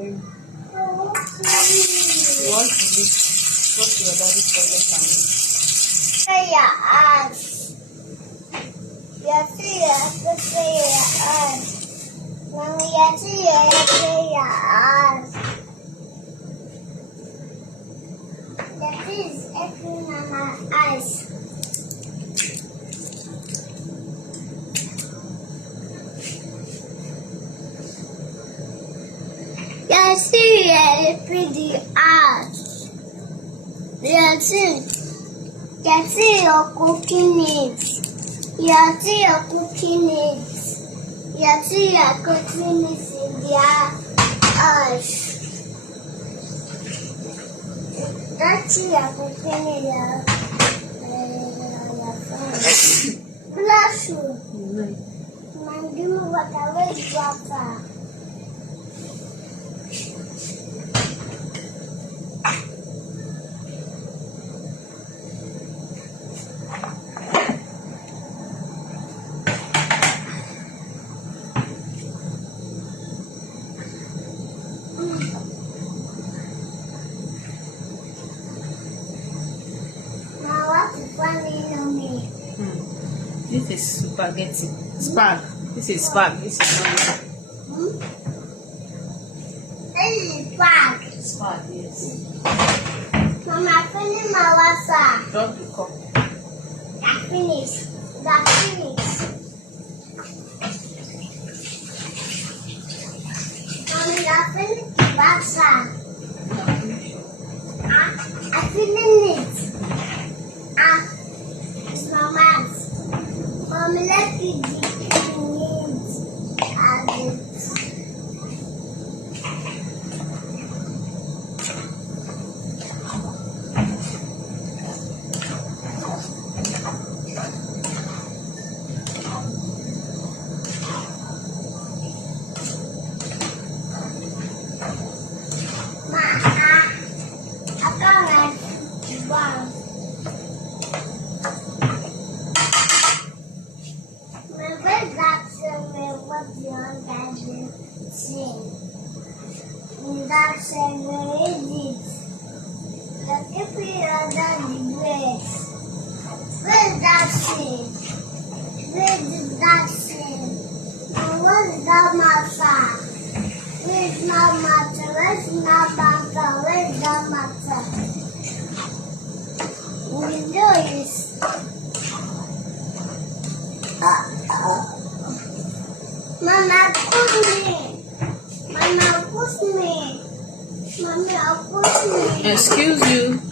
You want to use go to your daddy's toilet and use. Your eyes. Your tears, your eyes. Mommy, your tears, your eyes. The tears open on my eyes. Your tears, pretty eyes. Your tears. You see your cooking needs. You see your cooking needs. You see your cooking needs in their eyes. That's your cooking needs. Bless you. Man, give me whatever is water. This is spaghetti. Spag. This is spag. This is not. This is spag. Spag, yes. Mama, finish my water. Drop the cup. I finish. That finish. Mommy, I finish the water. I finish it. It's my mouth. Mommy, let's eat the meat. I can't like one. What your dad say? That said, where is it? Look if we are done the grace. Where's that say? Where did that say? And what's that matter? Where's that matter? Where's that matter? Where's that matter? We know it's Mama, push me. Mama, push me. Mama, push me. Excuse you.